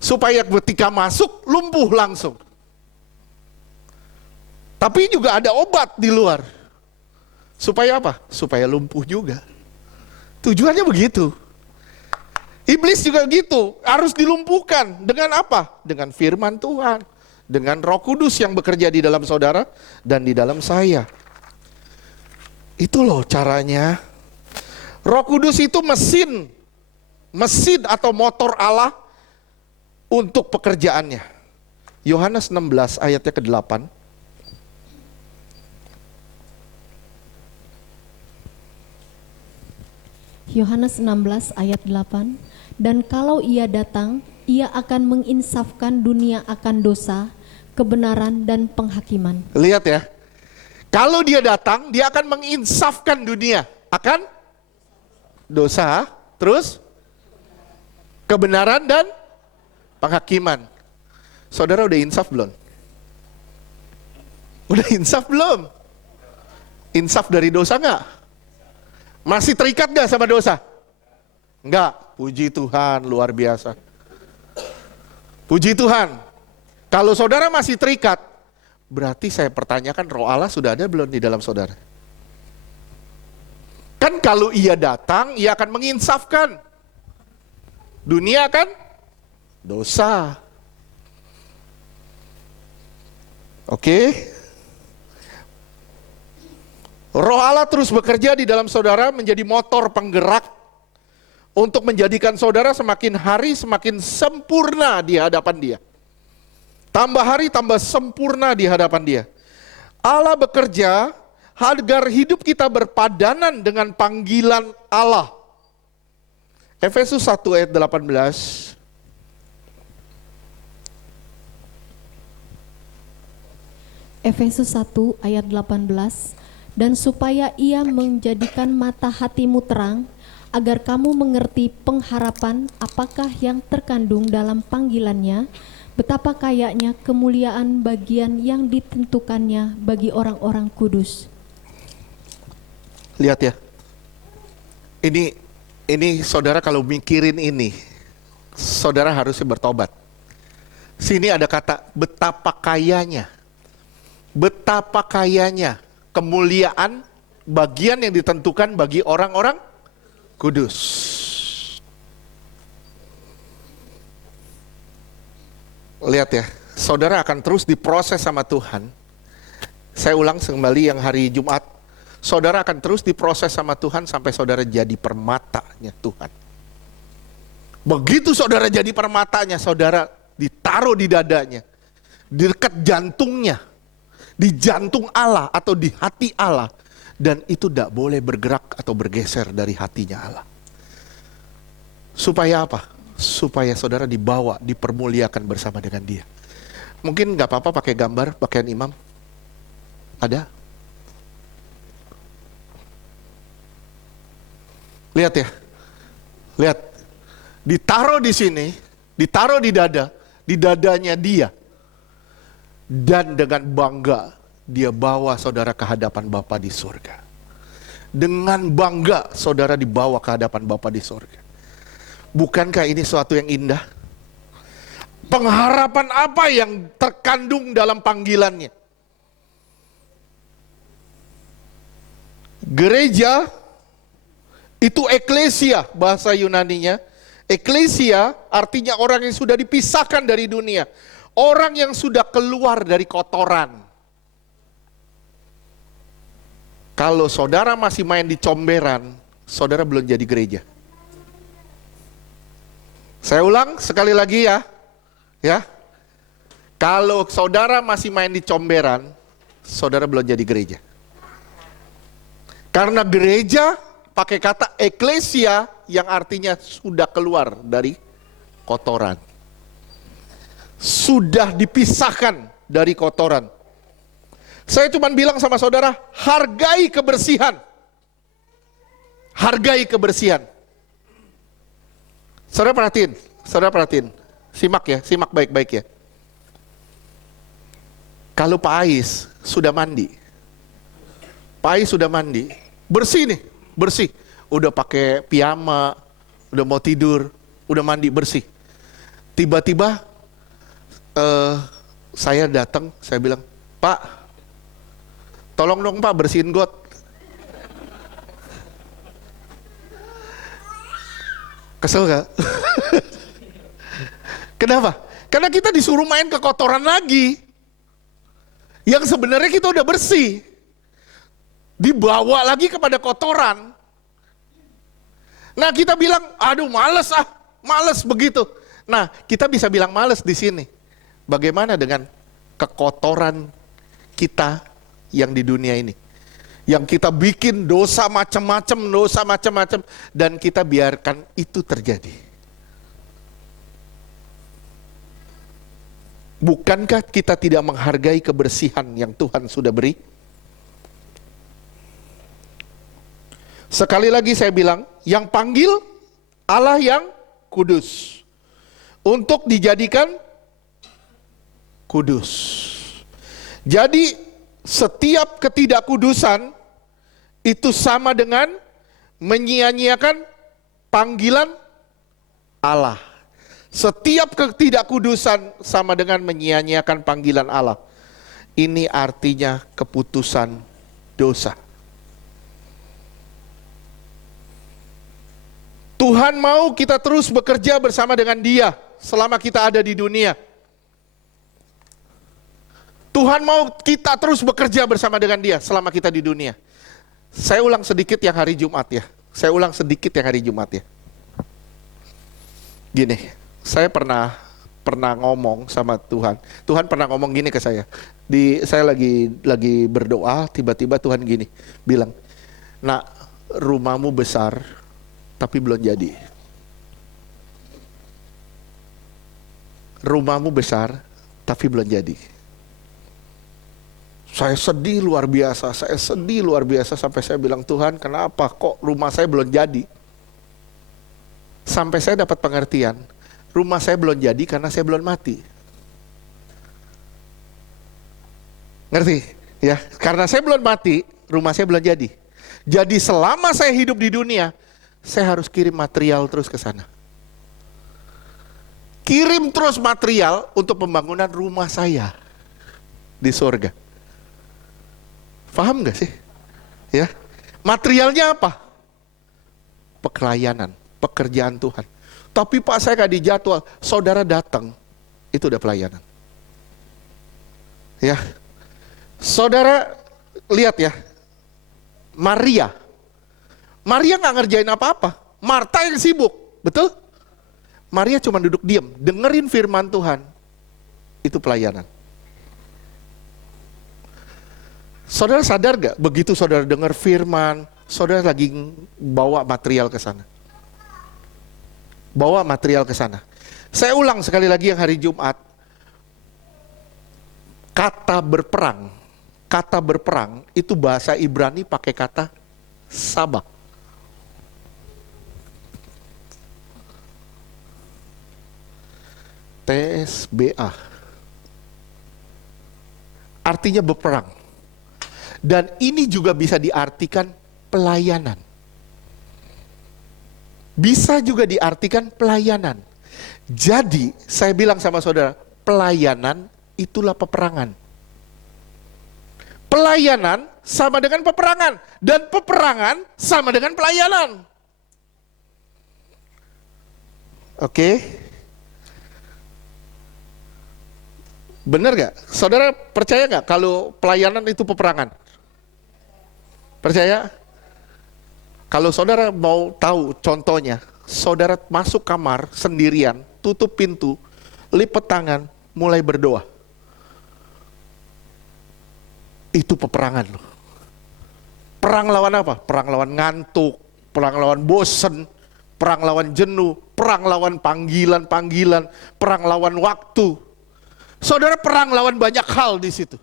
Supaya ketika masuk lumpuh langsung. Tapi juga ada obat di luar. Supaya apa? Supaya lumpuh juga. Tujuannya begitu. Iblis juga gitu, harus dilumpuhkan. Dengan apa? Dengan firman Tuhan. Dengan Roh Kudus yang bekerja di dalam saudara dan di dalam saya. Itu loh caranya. Roh Kudus itu mesin atau motor Allah untuk pekerjaannya. Yohanes 16 ayatnya ke-8. Yohanes 16 ayat 8. Dan kalau ia datang, ia akan menginsafkan dunia akan dosa, kebenaran dan penghakiman. Lihat ya. Kalau dia datang, dia akan menginsafkan dunia akan dosa, terus kebenaran dan penghakiman. Saudara udah insaf belum? Udah insaf belum? Insaf dari dosa enggak? Masih terikat enggak sama dosa? Enggak. Puji Tuhan, luar biasa. Puji Tuhan. Kalau saudara masih terikat, berarti saya pertanyakan Roh Allah sudah ada belum di dalam saudara? Kan kalau ia datang, ia akan menginsafkan. Dunia kan dosa. Oke. Roh Allah terus bekerja di dalam saudara menjadi motor penggerak untuk menjadikan saudara semakin hari semakin sempurna di hadapan Dia. Tambah hari tambah sempurna di hadapan Dia. Allah bekerja agar hidup kita berpadanan dengan panggilan Allah. Efesus 1 ayat 18. Efesus 1 ayat 18. Dan supaya ia menjadikan mata hatimu terang, agar kamu mengerti pengharapan apakah yang terkandung dalam panggilannya, betapa kayanya kemuliaan bagian yang ditentukannya bagi orang-orang kudus. Lihat ya. Ini saudara kalau mikirin ini, saudara harusnya bertobat. Sini ada kata betapa kayanya. Betapa kayanya kemuliaan bagian yang ditentukan bagi orang-orang kudus. Lihat ya, saudara akan terus diproses sama Tuhan. Saya ulang kembali yang hari Jumat. Saudara akan terus diproses sama Tuhan sampai saudara jadi permatanya Tuhan. Begitu saudara jadi permatanya, saudara ditaruh di dadanya, di dekat jantungnya, di jantung Allah atau di hati Allah. Dan itu tidak boleh bergerak atau bergeser dari hatinya Allah. Supaya apa? Supaya saudara dibawa, dipermuliakan bersama dengan Dia. Mungkin nggak apa-apa pakai gambar pakaian imam. Ada? Lihat ya. Lihat. Ditaruh di sini, ditaruh di dada, di dadanya Dia. Dan dengan bangga Dia bawa saudara ke hadapan Bapa di surga. Dengan bangga saudara dibawa ke hadapan Bapa di surga. Bukankah ini suatu yang indah? Pengharapan apa yang terkandung dalam panggilannya? Gereja itu eklesia bahasa Yunaninya. Eklesia artinya orang yang sudah dipisahkan dari dunia. Orang yang sudah keluar dari kotoran. Kalau saudara masih main di comberan, saudara belum jadi gereja. Saya ulang sekali lagi ya. Ya. Kalau saudara masih main di comberan, saudara belum jadi gereja. Karena gereja pakai kata eklesia yang artinya sudah keluar dari kotoran. Sudah dipisahkan dari kotoran. Saya cuma bilang sama saudara, hargai kebersihan. Hargai kebersihan. Saudara perhatiin. Simak baik-baik ya. Kalau Pak Ais sudah mandi, bersih nih, bersih. Udah pakai piyama, udah mau tidur, udah mandi bersih. Tiba-tiba saya datang, saya bilang, Pak, tolong dong Pak bersihin got. Kesel gak? Kenapa? Karena kita disuruh main ke kotoran lagi. Yang sebenarnya kita udah bersih. Dibawa lagi kepada kotoran. Nah kita bilang, aduh males begitu. Nah kita bisa bilang males di sini. Bagaimana dengan kekotoran kita yang di dunia ini? Yang kita bikin dosa macam-macam, dan kita biarkan itu terjadi. Bukankah kita tidak menghargai kebersihan yang Tuhan sudah beri? Sekali lagi saya bilang, yang panggil Allah yang kudus. Untuk dijadikan kudus. Jadi setiap ketidakkudusan itu sama dengan menyia-nyiakan panggilan Allah. Setiap ketidakkudusan sama dengan menyia-nyiakan panggilan Allah. Ini artinya keputusan dosa. Tuhan mau kita terus bekerja bersama dengan Dia selama kita ada di dunia. Tuhan mau kita terus bekerja bersama dengan Dia selama kita di dunia. Saya ulang sedikit yang hari Jumat ya. Gini, saya pernah ngomong sama Tuhan. Tuhan pernah ngomong gini ke saya. Saya lagi berdoa, tiba-tiba Tuhan gini bilang, "Nak, rumahmu besar tapi belum jadi. Rumahmu besar tapi belum jadi." Saya sedih luar biasa sampai saya bilang, Tuhan kenapa kok rumah saya belum jadi? Sampai saya dapat pengertian, rumah saya belum jadi karena saya belum mati. Ngerti? Ya, karena saya belum mati, rumah saya belum jadi. Jadi selama saya hidup di dunia, saya harus kirim material terus ke sana. Kirim terus material untuk pembangunan rumah saya di surga. Paham gak sih? Ya, materialnya apa? Pelayanan, pekerjaan Tuhan. Tapi Pak, saya gak dijadwal. Saudara datang, itu udah pelayanan. Ya, saudara lihat ya, Maria gak ngerjain apa-apa. Marta yang sibuk, betul? Maria cuma duduk diam, dengerin firman Tuhan. Itu pelayanan. Saudara sadar gak, begitu saudara dengar firman, saudara lagi bawa material ke sana. Saya ulang sekali lagi yang hari Jumat. Kata berperang itu bahasa Ibrani pakai kata sabak. TSBA. Artinya berperang. Dan ini juga bisa diartikan pelayanan. Bisa juga diartikan pelayanan. Jadi, saya bilang sama saudara, pelayanan itulah peperangan. Pelayanan sama dengan peperangan. Dan peperangan sama dengan pelayanan. Oke? Benar gak? Saudara percaya gak kalau pelayanan itu peperangan? Percaya? Kalau saudara mau tahu contohnya, saudara masuk kamar sendirian, tutup pintu, lipat tangan, mulai berdoa. Itu peperangan loh. Perang lawan apa? Perang lawan ngantuk, perang lawan bosen, perang lawan jenuh, perang lawan panggilan-panggilan, perang lawan waktu. Saudara, perang lawan banyak hal di situ.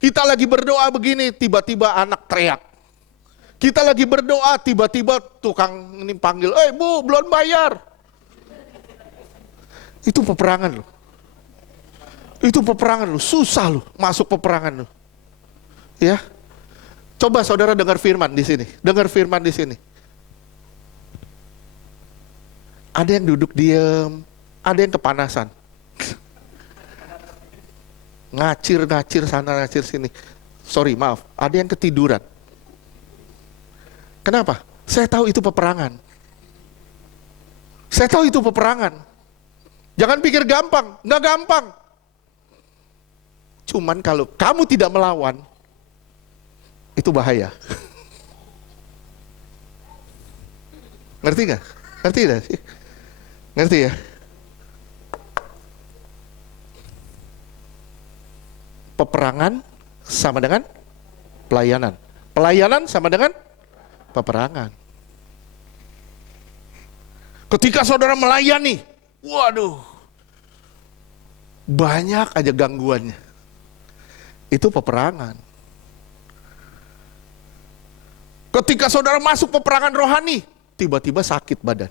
Kita lagi berdoa begini, tiba-tiba anak teriak. Kita lagi berdoa, tiba-tiba tukang ini panggil, Bu, belum bayar. Itu peperangan loh. Itu peperangan loh, susah loh masuk peperangan loh. Ya. Coba saudara dengar firman di sini. Dengar firman di sini. Ada yang duduk diam, ada yang kepanasan. Ngacir sana, ngacir sini. Sorry, maaf, ada yang ketiduran. Kenapa? Saya tahu itu peperangan. Saya tahu itu peperangan. Jangan pikir gampang, nggak gampang. Cuman kalau kamu tidak melawan, itu bahaya. Ngerti nggak? Ngerti nggak sih? Ngerti ya? Peperangan sama dengan pelayanan. Pelayanan sama dengan peperangan. Ketika saudara melayani, waduh, banyak aja gangguannya. Itu peperangan. Ketika saudara masuk peperangan rohani, tiba-tiba sakit badan.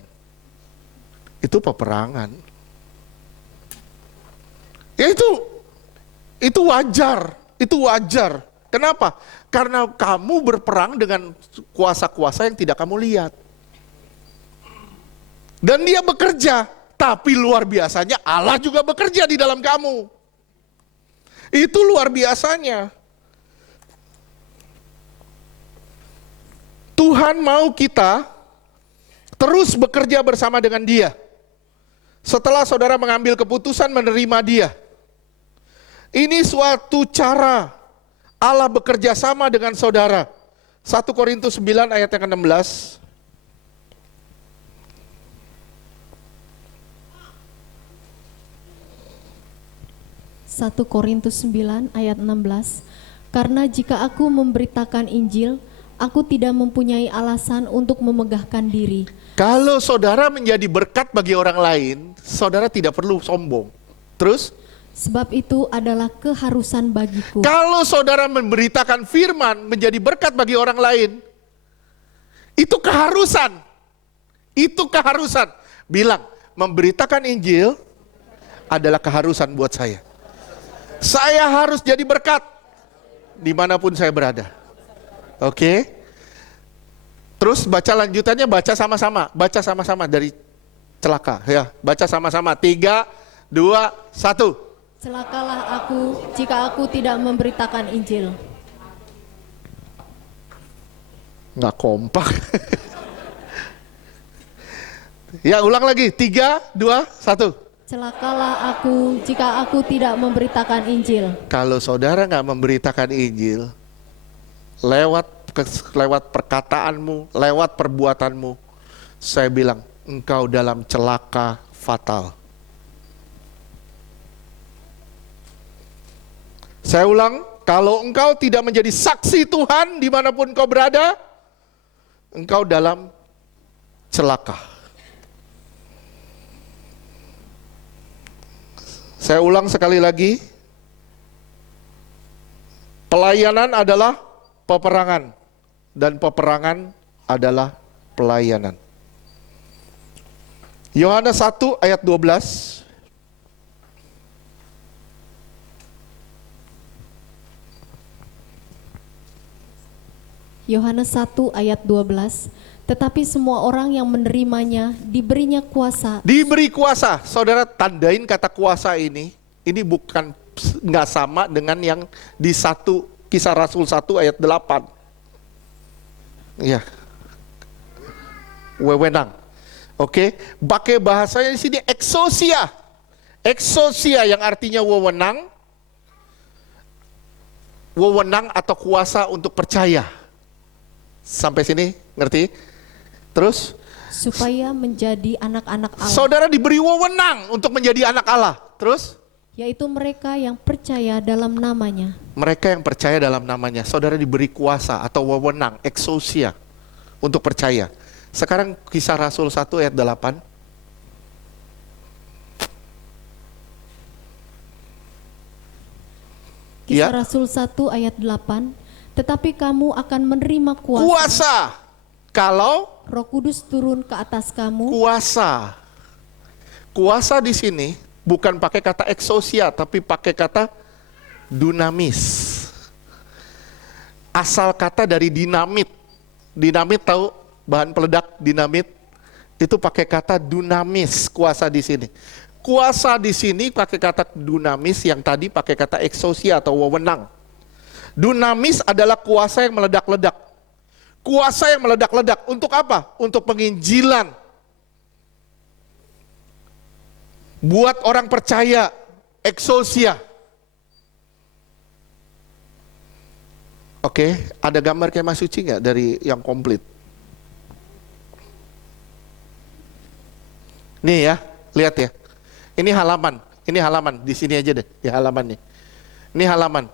Itu peperangan. Ya itu wajar, itu wajar. Kenapa? Karena kamu berperang dengan kuasa-kuasa yang tidak kamu lihat. Dan dia bekerja, tapi luar biasanya Allah juga bekerja di dalam kamu. Itu luar biasanya. Tuhan mau kita terus bekerja bersama dengan Dia. Setelah saudara mengambil keputusan menerima Dia. Ini suatu cara Allah bekerja sama dengan saudara. 1 Korintus 9 ayat yang ke-16. 1 Korintus 9 ayat 16. Karena jika aku memberitakan Injil, aku tidak mempunyai alasan untuk memegahkan diri. Kalau saudara menjadi berkat bagi orang lain, saudara tidak perlu sombong. Terus? Sebab itu adalah keharusan bagiku. Kalau saudara memberitakan firman menjadi berkat bagi orang lain, itu keharusan. Itu keharusan. Bilang, memberitakan Injil adalah keharusan buat saya. Saya harus jadi berkat dimanapun saya berada. Oke? Terus baca lanjutannya, baca sama-sama. Baca sama-sama dari celaka. Ya, baca sama-sama. 3, 2, 1. Celakalah aku jika aku tidak memberitakan Injil. Nggak kompak. Ya, ulang lagi. 3, 2, 1. Celakalah aku jika aku tidak memberitakan Injil. Kalau saudara nggak memberitakan Injil, lewat perkataanmu, lewat perbuatanmu, saya bilang, engkau dalam celaka fatal. Saya ulang, kalau engkau tidak menjadi saksi Tuhan dimanapun engkau berada, engkau dalam celaka. Saya ulang sekali lagi, pelayanan adalah peperangan, dan peperangan adalah pelayanan. Yohanes 1 ayat 12. Yohanes 1 ayat 12. Tetapi semua orang yang menerimanya diberinya kuasa. Diberi kuasa. Saudara tandain kata kuasa ini bukan, nggak sama dengan yang di 1 Kisah Rasul 1 ayat 8. Iya. Wewenang. Oke, pakai bahasanya di sini exousia. Exousia yang artinya wewenang. Wewenang atau kuasa untuk percaya. Sampai sini ngerti? Terus? Supaya menjadi anak-anak Allah. Saudara diberi wewenang untuk menjadi anak Allah. Terus? Yaitu mereka yang percaya dalam namanya. Mereka yang percaya dalam namanya, saudara diberi kuasa atau wewenang, exousia, untuk percaya. Sekarang Kisah Rasul 1 ayat 8. Kisah Ya. Rasul 1 ayat 8. Tetapi kamu akan menerima kuasa. Kuasa. Kalau Roh Kudus turun ke atas kamu. kuasa. Kuasa di sini bukan pakai kata exousia, tapi pakai kata dunamis. Asal kata dari dinamit. Dinamit tahu bahan peledak dinamit? Itu pakai kata dunamis, kuasa di sini. Kuasa di sini pakai kata dunamis, yang tadi pakai kata exousia atau wewenang. Dunamis adalah kuasa yang meledak-ledak. Kuasa yang meledak-ledak untuk apa? Untuk penginjilan. Buat orang percaya, exousia. Oke, ada gambar kemah suci nggak dari yang komplit? Nih ya, lihat ya. Ini halaman di sini aja deh, di halaman nih. Ini halaman.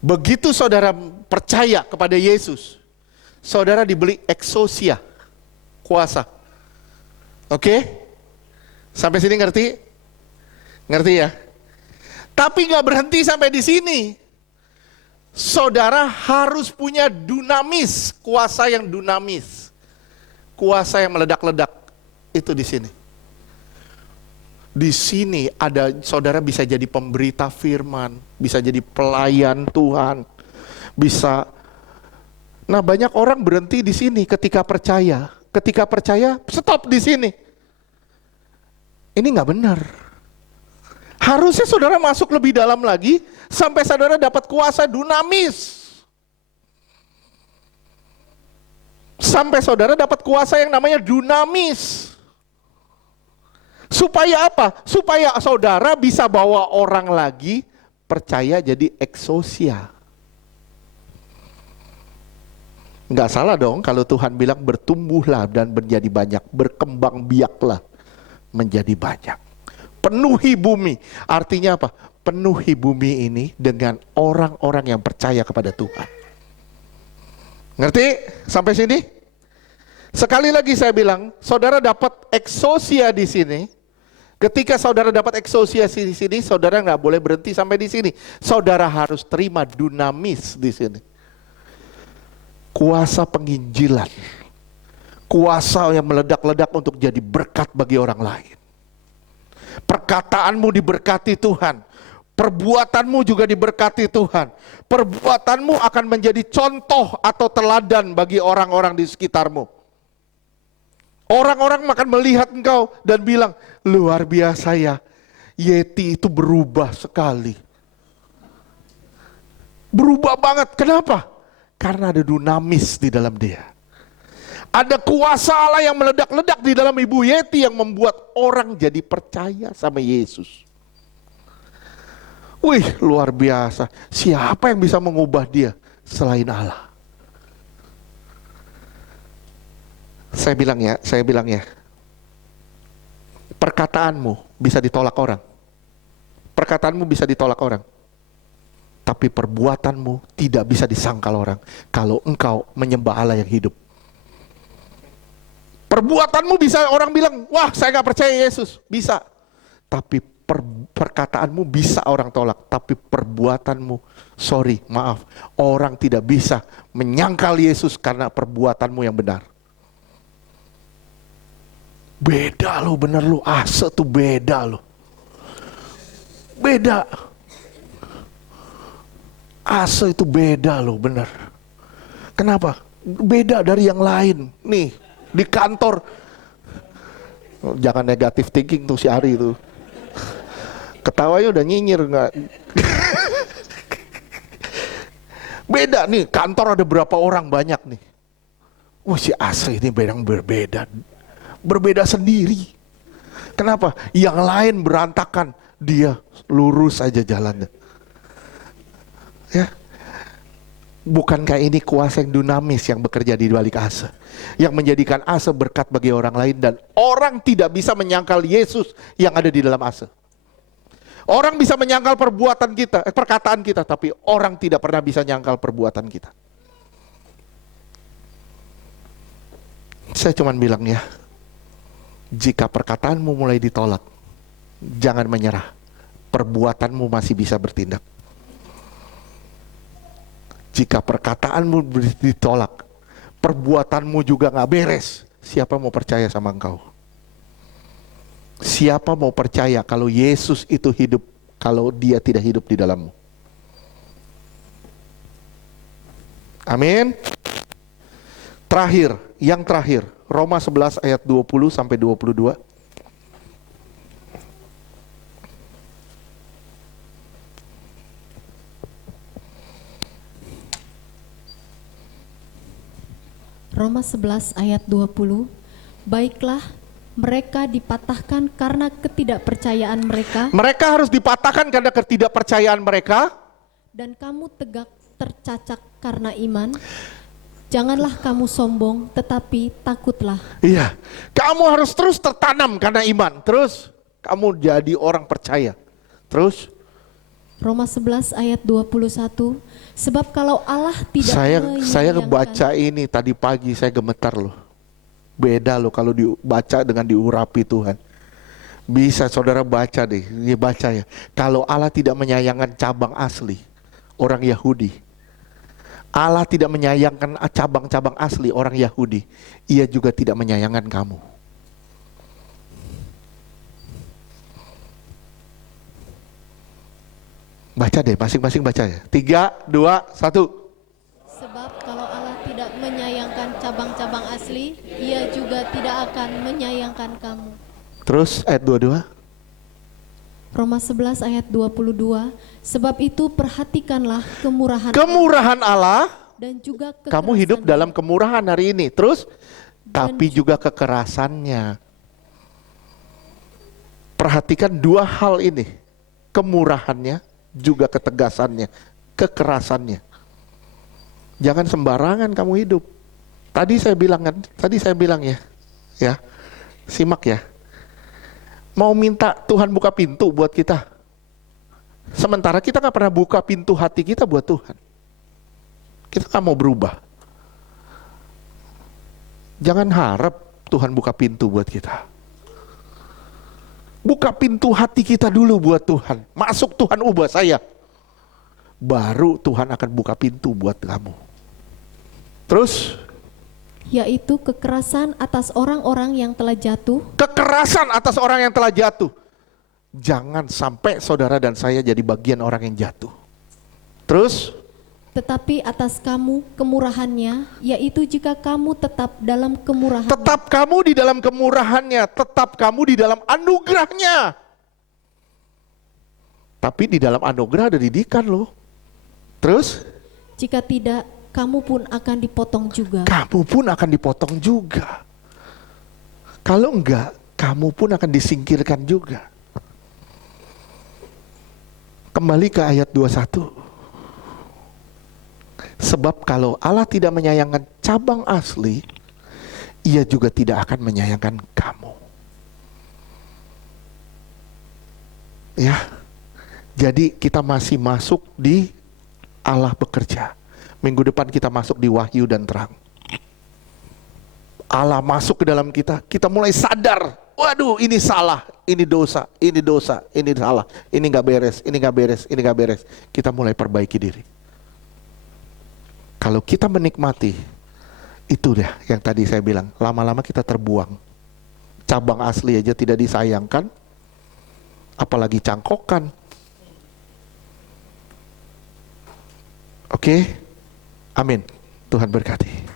Begitu saudara percaya kepada Yesus, saudara dibeli exousia, kuasa. Oke? Sampai sini ngerti? Ngerti ya? Tapi nggak berhenti sampai di sini. Saudara harus punya dunamis, kuasa yang dunamis. Kuasa yang meledak-ledak. Itu di sini. Di sini ada saudara bisa jadi pemberita firman, bisa jadi pelayan Tuhan, bisa. Nah, banyak orang berhenti di sini ketika percaya. Ketika percaya, stop di sini. Ini nggak benar. Harusnya saudara masuk lebih dalam lagi sampai saudara dapat kuasa dunamis. Sampai saudara dapat kuasa yang namanya dunamis. Supaya apa? Supaya saudara bisa bawa orang lagi percaya jadi exousia. Enggak salah dong kalau Tuhan bilang bertumbuhlah dan menjadi banyak, berkembang biaklah menjadi banyak. Penuhi bumi, artinya apa? Penuhi bumi ini dengan orang-orang yang percaya kepada Tuhan. Ngerti sampai sini? Sekali lagi saya bilang, saudara dapat exousia di sini. Ketika saudara dapat exousia di sini, saudara nggak boleh berhenti sampai di sini. Saudara harus terima dunamis di sini. Kuasa penginjilan, kuasa yang meledak-ledak untuk jadi berkat bagi orang lain. Perkataanmu diberkati Tuhan, perbuatanmu juga diberkati Tuhan. Perbuatanmu akan menjadi contoh atau teladan bagi orang-orang di sekitarmu. Orang-orang akan melihat engkau dan bilang, luar biasa ya, Yeti itu berubah sekali. Berubah banget, kenapa? Karena ada dunamis di dalam dia. Ada kuasa Allah yang meledak-ledak di dalam Ibu Yeti yang membuat orang jadi percaya sama Yesus. Wih, luar biasa. Siapa yang bisa mengubah dia selain Allah? Saya bilang ya. Perkataanmu bisa ditolak orang. Perkataanmu bisa ditolak orang. Tapi perbuatanmu tidak bisa disangkal orang kalau engkau menyembah Allah yang hidup. Perbuatanmu bisa orang bilang, wah saya gak percaya Yesus. Bisa. Tapi perkataanmu bisa orang tolak. Tapi perbuatanmu, sorry, maaf. Orang tidak bisa menyangkal Yesus karena perbuatanmu yang benar. Beda lo, bener lo. Ase tuh beda lo. Beda. Ase itu beda lo, bener. Kenapa? Beda dari yang lain. Nih. Di kantor, jangan negatif thinking tuh si Ari tuh. Ketawanya udah nyinyir nggak? Beda nih, kantor ada berapa orang banyak nih. Wah si Ase ini berbeda sendiri. Kenapa? Yang lain berantakan, dia lurus aja jalannya. Ya. Bukankah ini kuasa yang dunamis yang bekerja di balik Ase, yang menjadikan Ase berkat bagi orang lain dan orang tidak bisa menyangkal Yesus yang ada di dalam Ase. Orang bisa menyangkal perbuatan kita, perkataan kita, tapi orang tidak pernah bisa nyangkal perbuatan kita. Saya cuma bilang ya, jika perkataanmu mulai ditolak, jangan menyerah. Perbuatanmu masih bisa bertindak. Jika perkataanmu ditolak, perbuatanmu juga gak beres, siapa mau percaya sama engkau? Siapa mau percaya kalau Yesus itu hidup, kalau dia tidak hidup di dalammu? Amin. Terakhir, yang terakhir, Roma 11 ayat 20 sampai 22. Roma 11 ayat 20. Baiklah, mereka dipatahkan karena ketidakpercayaan mereka, Mereka harus dipatahkan karena ketidakpercayaan mereka. dan kamu tegak tercacak karena iman. Janganlah kamu sombong, tetapi takutlah. Iya, kamu harus terus tertanam karena iman. Terus kamu jadi orang percaya. Terus Roma 11 ayat 21. Sebab kalau Allah tidak saya menyayangkan- baca ini tadi pagi, saya gemetar loh. Beda loh kalau dibaca dengan diurapi Tuhan. Bisa saudara baca deh, dia baca ya. Kalau Allah tidak menyayangkan cabang asli, orang Yahudi. Allah tidak menyayangkan cabang-cabang asli orang Yahudi. Ia juga tidak menyayangkan kamu. Baca deh, masing-masing baca ya. 3, 2, 1. Sebab kalau Allah tidak menyayangkan cabang-cabang asli, Ia juga tidak akan menyayangkan kamu. Terus ayat 22. Roma 11 ayat 22. Sebab itu perhatikanlah kemurahan Kemurahan Allah, dan juga kekerasan. kamu hidup dalam kemurahan hari ini. Terus, tapi juga kekerasannya. Perhatikan dua hal ini. Kemurahannya, juga ketegasannya, kekerasannya. Jangan sembarangan kamu hidup. Tadi saya bilang ya. Ya. Simak ya. Mau minta Tuhan buka pintu buat kita. Sementara kita gak pernah buka pintu hati kita buat Tuhan. Kita gak mau berubah. Jangan harap Tuhan buka pintu buat kita. Buka pintu hati kita dulu buat Tuhan. Masuk Tuhan, ubah saya. Baru Tuhan akan buka pintu buat kamu. Terus, yaitu kekerasan atas orang-orang yang telah jatuh, kekerasan atas orang yang telah jatuh. Jangan sampai saudara dan saya jadi bagian orang yang jatuh. Terus, tetapi atas kamu kemurahannya, yaitu jika kamu tetap dalam kemurahan. tetap kamu di dalam kemurahannya, tetap kamu di dalam anugerahnya. Tapi di dalam anugerah ada didikan loh. Terus, Jika tidak, kamu pun akan dipotong juga. kamu pun akan dipotong juga. Kalau enggak, kamu pun akan disingkirkan juga. Kembali ke ayat 21. Sebab kalau Allah tidak menyayangkan cabang asli, Ia juga tidak akan menyayangkan kamu. Ya. Jadi kita masih masuk di Allah bekerja. Minggu depan kita masuk di wahyu dan terang. Allah masuk ke dalam kita, kita mulai sadar, waduh ini salah, ini dosa, ini salah, ini gak beres, ini gak beres, ini gak beres. Kita mulai perbaiki diri. Kalau kita menikmati, itu deh yang tadi saya bilang, lama-lama kita terbuang. Cabang asli aja tidak disayangkan, apalagi cangkokan. Oke, amin. Tuhan berkati.